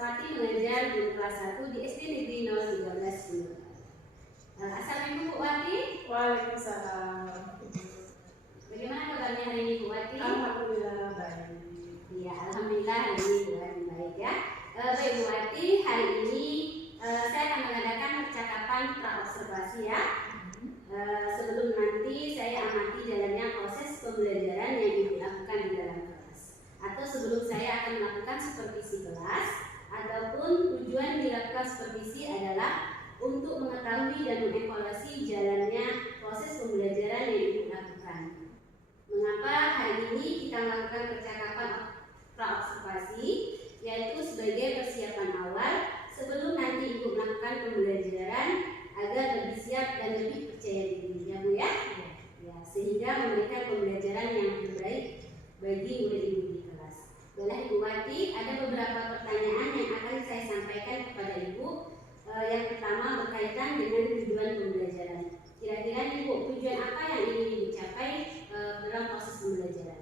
Sukmawati mengajar guru kelas 1 di SD Negeri 013 Gunung. Assalamualaikum Bu Wati. Waalaikumsalam. Bagaimana kabarnya hari ini Bu Wati? Alhamdulillah baik. Iya, alhamdulillah hari ini Bu Wati baik ya. Baik Bu Wati, hari ini saya akan mengadakan percakapan praobservasi ya. Sebelum nanti saya amati jalannya proses pembelajaran yang dilakukan di dalam kelas, atau sebelum saya akan melakukan supervisi kelas, ataupun tujuan dilakukan supervisi adalah untuk mengetahui dan mengevaluasi jalannya proses pembelajaran yang Ibu lakukan. Mengapa hari ini kita melakukan percakapan praobservasi, yaitu sebagai persiapan awal sebelum nanti Ibu melakukan pembelajaran agar lebih siap dan lebih percaya diri, ya Bu ya? Ya, sehingga memberikan pembelajaran yang lebih baik bagi murid Ibu di kelas. Boleh Ibu Wati, ada beberapa pertanyaan yang akan saya sampaikan kepada Ibu. Yang pertama berkaitan dengan tujuan pembelajaran. Kira-kira Ibu, tujuan apa yang ingin Ibu capai dalam proses pembelajaran?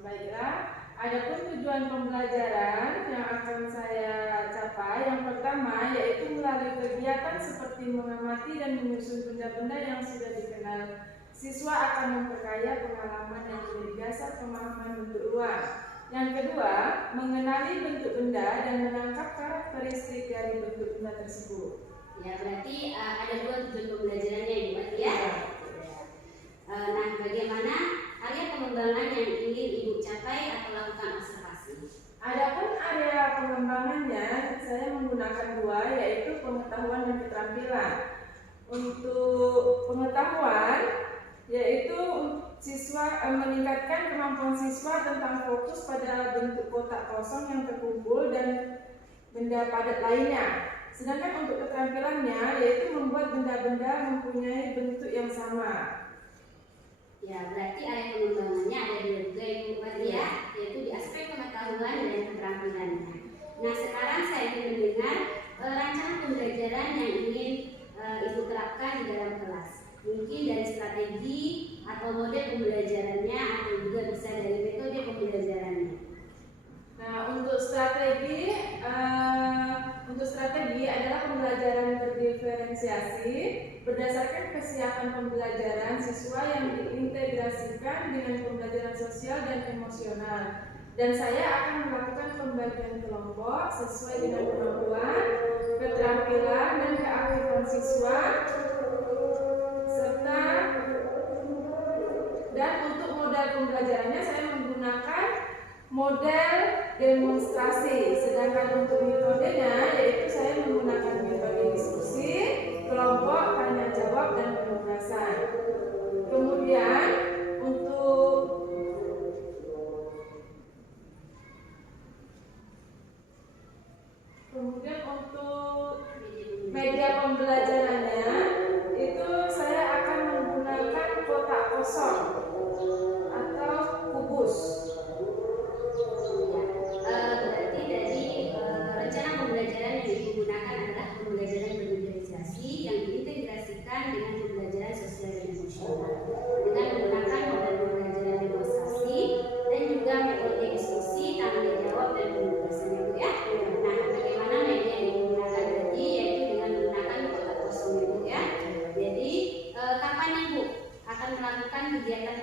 Baiklah, adapun tujuan pembelajaran yang akan saya capai, yang pertama yaitu melalui kegiatan seperti mengamati dan menyusun benda-benda yang sudah dikenal. Siswa akan memperkaya pengalaman dan biasa pemahaman bentuk luar. Yang kedua, mengenali bentuk benda dan menangkap karakteristik dari bentuk benda tersebut. Ya, berarti ada dua tujuan pembelajarannya Ibu Wati ya. Nah, bagaimana area pengembangan yang ingin Ibu capai atau lakukan observasi? Adapun area pengembangannya, saya menggunakan dua, yaitu pengetahuan dan keterampilan. Untuk pengetahuan, yaitu siswa meningkatkan kemampuan siswa tentang fokus pada bentuk kotak kosong yang terkumpul dan benda padat lainnya. Sedangkan untuk keterampilannya, yaitu membuat benda-benda mempunyai bentuk yang sama. Ya, berarti area pengembangannya ada dua juga Ibu Wati ya, yaitu di aspek pengetahuan dan keterampilannya. Nah, sekarang saya ingin mendengar rancangan pembelajaran yang ingin Ibu terapkan di dalam kelas. Mungkin dari strategi atau model pembelajarannya, atau juga bisa dari metode pembelajarannya. Nah, untuk strategi adalah pembelajaran berdiferensiasi berdasarkan kesiapan pembelajaran siswa yang diintegrasikan dengan pembelajaran sosial dan emosional. Dan saya akan melakukan pembagian kelompok sesuai dengan kemampuan, keterampilan, dan kearifan siswa, serta dan untuk modal pembelajarannya saya menggunakan model demonstrasi. Sedangkan untuk metodenya yaitu saya menggunakan metode diskusi, kelompok, tanya jawab, dan penugasan. Kemudian untuk media pembelajarannya itu saya akan menggunakan kotak kosong atau kubus. Berarti dari rencana pembelajaran yang digunakan adalah pembelajaran berdiferensiasi yang diintegrasikan dengan pembelajaran sosial dan emosional dengan menggunakan model pembelajaran demonstrasi dan juga metode diskusi, tanya jawab, dan penugasan ya Bu ya. Nah, bagaimana media yang digunakan tadi, yaitu dengan menggunakan kotak kosong ya Bu ya. Jadi kapan Ibu akan melakukan kegiatan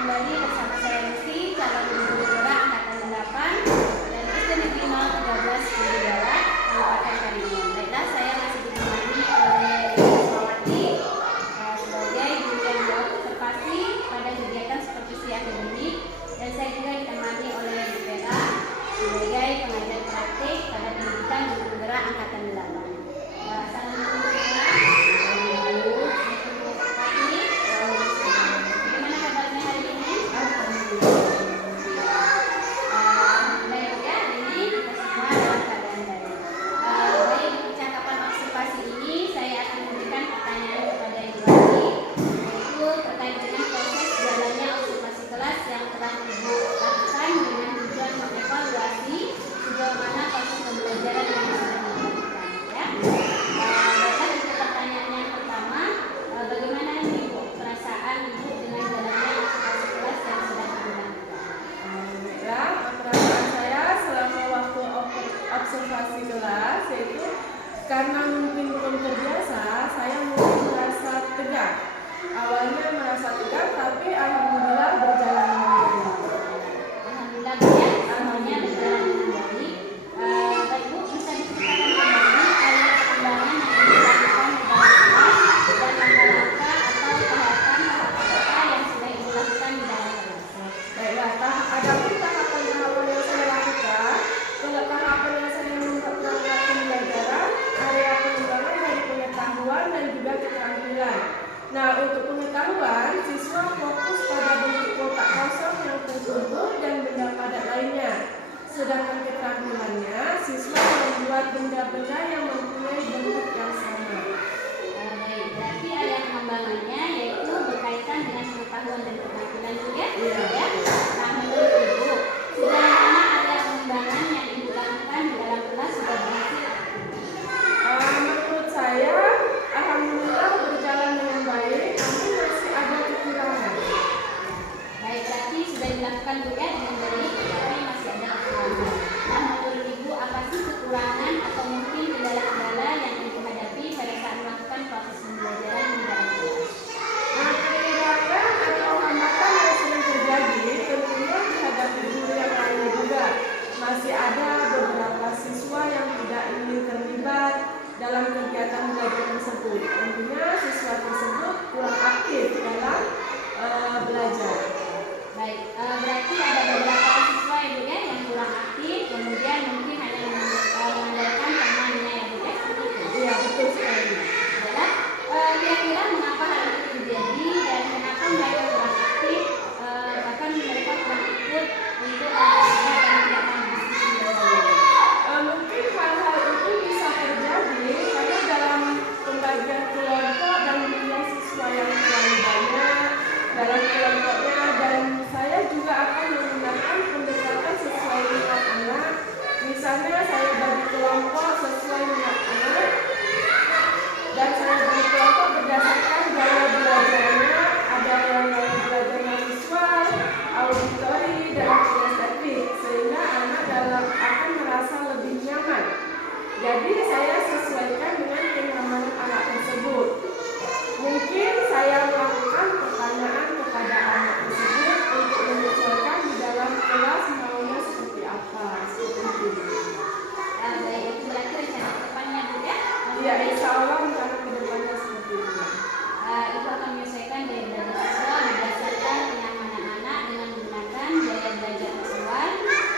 kembali bersama saya Lucy, calon guru gerak angkatan 8 dan SD Negeri 013 Guru Barat, Kabupaten Karimun. Baiklah, saya masih ditemani oleh Ibu Swawati sebagai guru yang berobservasi pada kegiatan supervisi akademik, dan saya juga ditemani oleh Ibu Vera sebagai pengajar praktik pada pendidikan guru gerak angkatan 8. Observasi kelas, yaitu karena mungkin belum terbiasa, saya mungkin merasa tegang. Awalnya merasa tegang, tapi alhamdulillah berjalan dengan baik. Alhamdulillah ya, semuanya berjalan dengan baik. Baik Bu, bisa diceritakan kembali alur perkembangan yang dilakukan di dalam kelas dan langkah-langkah atau tahapan apa yang sudah dilakukan di dalam kelas. Baiklah, adapun tahapan-tahapan yang saya lakukan, kalau tahapan yang saya melakukan pembelajaran, area pengembangan dari pengetahuan dan juga keterampilan. Nah, untuk pengetahuan, siswa fokus pada bentuk kotak kosong yang tertutup dan benda padat lainnya. Sedangkan keterampilannya, siswa membuat benda-benda yang mempunyai bentuk yang sama. Baik, berarti area pengembangannya yaitu berkaitan dengan pengetahuan dan keterampilan juga. Iya. Ya. Nah, menurut Ibu, sejauh mana area pengembangan yang Ibu lakukan di dalam kelas sudah berhasil? Menurut saya, alhamdulillah berjalan dengan baik, namun masih ada kekurangan. Baik, berarti sudah dilakukan juga dengan baik, tapi masih ada kekurangan. Nah, menurut Ibu, apa sih kekurangan atau mungkin kendala-kendala yang Ibu hadapi pada saat melakukan proses pembelajaran di dalam kelas? Kendala atau hambatan yang sering terjadi tentunya dihadapi guru yang lainnya juga. Masih ada beberapa siswa yang tidak ingin terlibat dalam kegiatan belajar tersebut. Tentunya siswa tersebut kurang aktif dalam belajar. Baik, berarti ada beberapa siswa ya Bu ya yang kurang aktif, kemudian mungkin hanya mengandalkan temannya ya Bu ya, seperti itu. Iya, betul sekali. Adalah kira-kira mengapa hal itu terjadi dan kenapa mereka kurang aktif, bahkan mereka kurang ikut untuk terlibat dan tidak mengikuti pembelajaran. Mungkin hal-hal itu bisa terjadi karena dalam pembagian kelompok dan jumlah siswa yang terlalu banyak dalam kelompoknya, dan saya juga akan menggunakan pendekatan sesuai minat anak. Misalnya saya bagi kelompok sesuai minat anak dan saya bagi kelompok berdasarkan gaya belajarnya. Ada yang gaya belajarnya visual, auditori, dan kinestetik, sehingga anak akan merasa lebih nyaman. Jadi saya sesuaikan dengan kenyamanan anak tersebut. Mungkin saya melakukan pertanyaan kepada anak tersebut untuk menyesuaikan di dalam kelas maunya seperti apa, seperti itu. Baik, itu berarti rencana ke depannya Bu ya? Ya, insya Allah rencana ke depannya seperti itu. Ibu akan menyesuaikan gaya belajar siswa berdasarkan kenyamanan anak dengan menggunakan gaya belajar visual,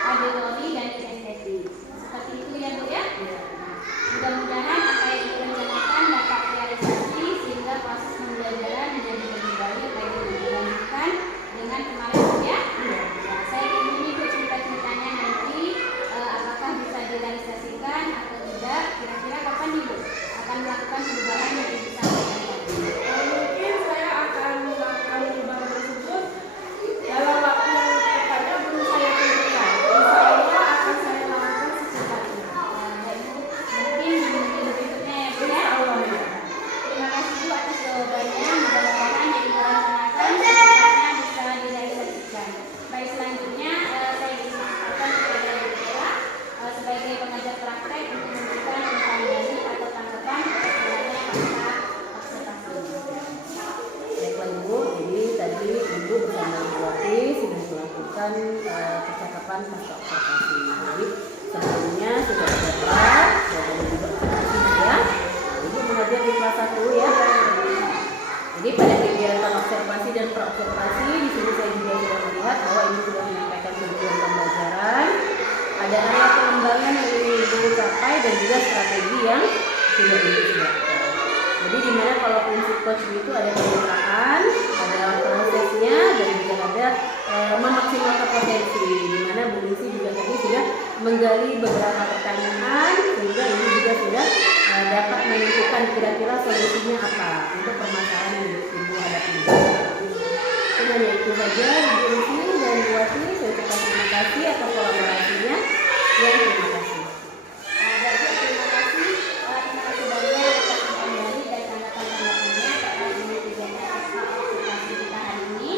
auditori, dan kinestetik. Seperti itu ya Bu ya? Mudah-mudahan apa yang Ibu rencanakan dapat realisasi sehingga proses pembelajaran menjadi lebih baik lagi dibandingkan dengan kemarin Bu ya? Ya, saya ingin Ibu cerita-ceritanya nanti apakah bisa direalisasikan atau tidak. Kira-kira kapan Ibu akan melakukan perubahan yang Ibu sampaikan tadi? Mungkin saya akan Tadi sudah melakukan percakapan pasca observasi. Jadi sebelumnya sudah ada pra, sudah ada juga observasi ya. Ibu mengajar di kelas 1 ya. Jadi pada kegiatan observasi dan pra-observasi di sini saya juga sudah melihat bahwa ibu sudah menyampaikan tujuan pembelajaran, ada area pengembangan yang ingin ibu capai dan juga strategi yang sudah ibu siapkan. Jadi dimana kalau prinsip coach itu ada kemitraan, ada prosesnya dan juga ada memaksimalkan potensi. Dimana Bu Lisi juga tadi sudah menggali beberapa pertanyaan sehingga ibu juga sudah dapat menentukan kira-kira solusinya apa untuk permasalahan yang ibu hadapi. Hanya itu saja Ibu Lisi dan Bu Wati, saya ucapkan terima kasih atas kolaborasinya. Ya, terima kasih. Terima kasih banyak atas kembali dan tanggapan-tanggapannya terkait dengan kegiatan observasi kita hari ini.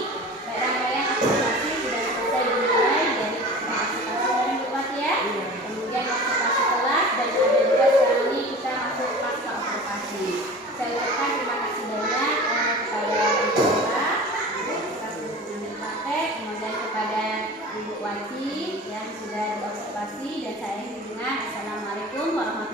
Baik, rangkaian observasi sudah selesai dimulai dari observasi debat ya. Kemudian observasi kelas dan ada juga sekarang ini kita masuk pasca observasi. Saya ucapkan terima kasih banyak kepada Ibu Ira, kemudian kepada Ibu Wati yang sudah diobservasi dan saya dengan Assalamualaikum warahmatullahi wabarakatuh.